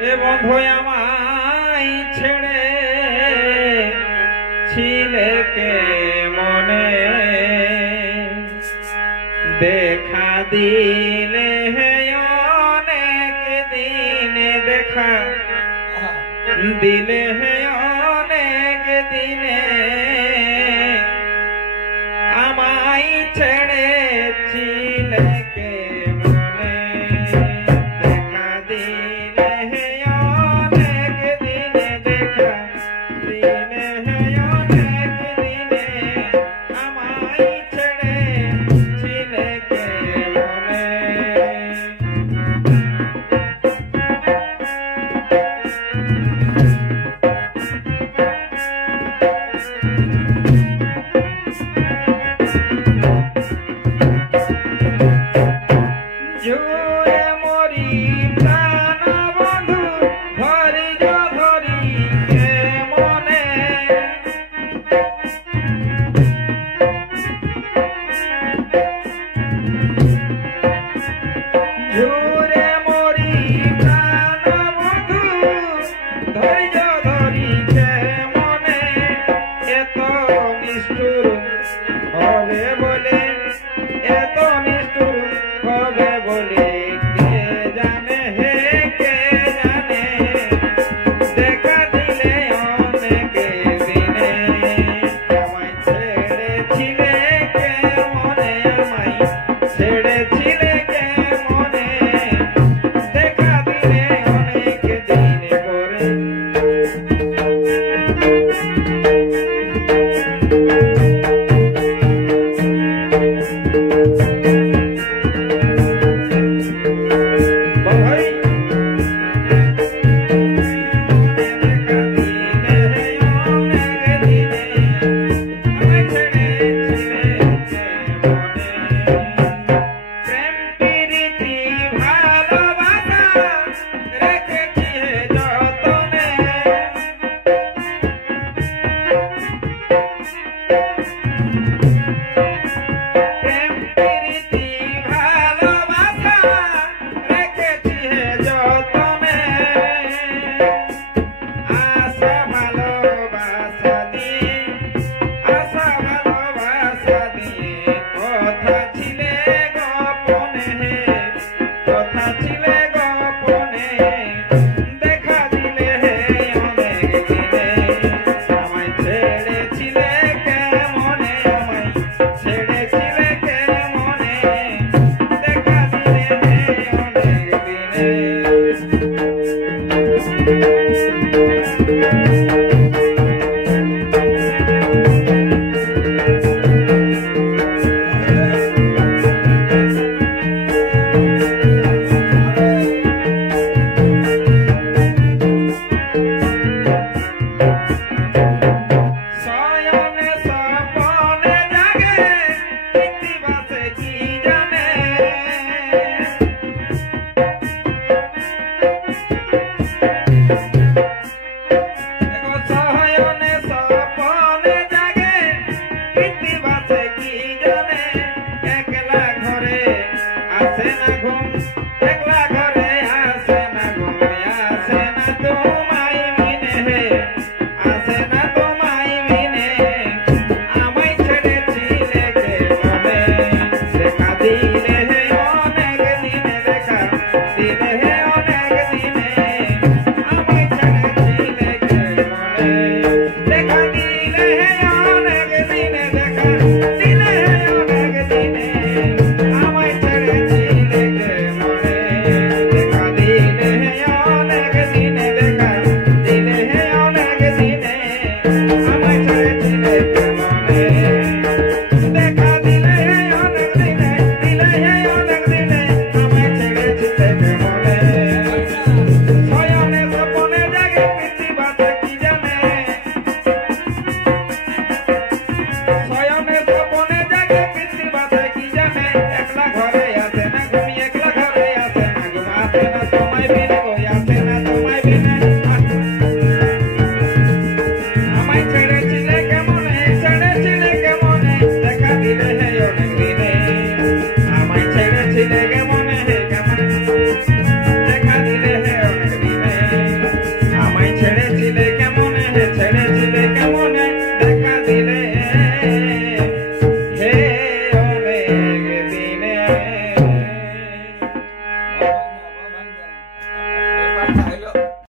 এ বন্ধু আমায় ছেড়ে ছিলে কে মনে দেখা দিলে অনেক দিনে দেখা দিলে অনেক দিনে আমায় ছেড়ে ছিলে কে মনে দেখা দিলে অনেক দিনে দেখা দিলে অনেক দিনে আমায় ছেড়ে ছিলে কে মনে জোরে মরি প্রাণ বন্ধু ধৈর্য ধরি কে মনে জোরে মরি প্রাণ বন্ধু ধৈর্য ধরি কে মনে এত নিষ্ঠুর হবে বলে এত নিষ্ঠুর হবে বলে কে জানে হে কে জানে দেখা দিলে অনেক দিনে আমায় ছেড়েছিলে কে মনে আমায় ছেড়েছিলে কে মনে দেখা দিলে অনেক দিনে করে একলা ঘরে আসে না ঘুমিয়ে একলা ঘরে আসে না ঘুমাতে না সময়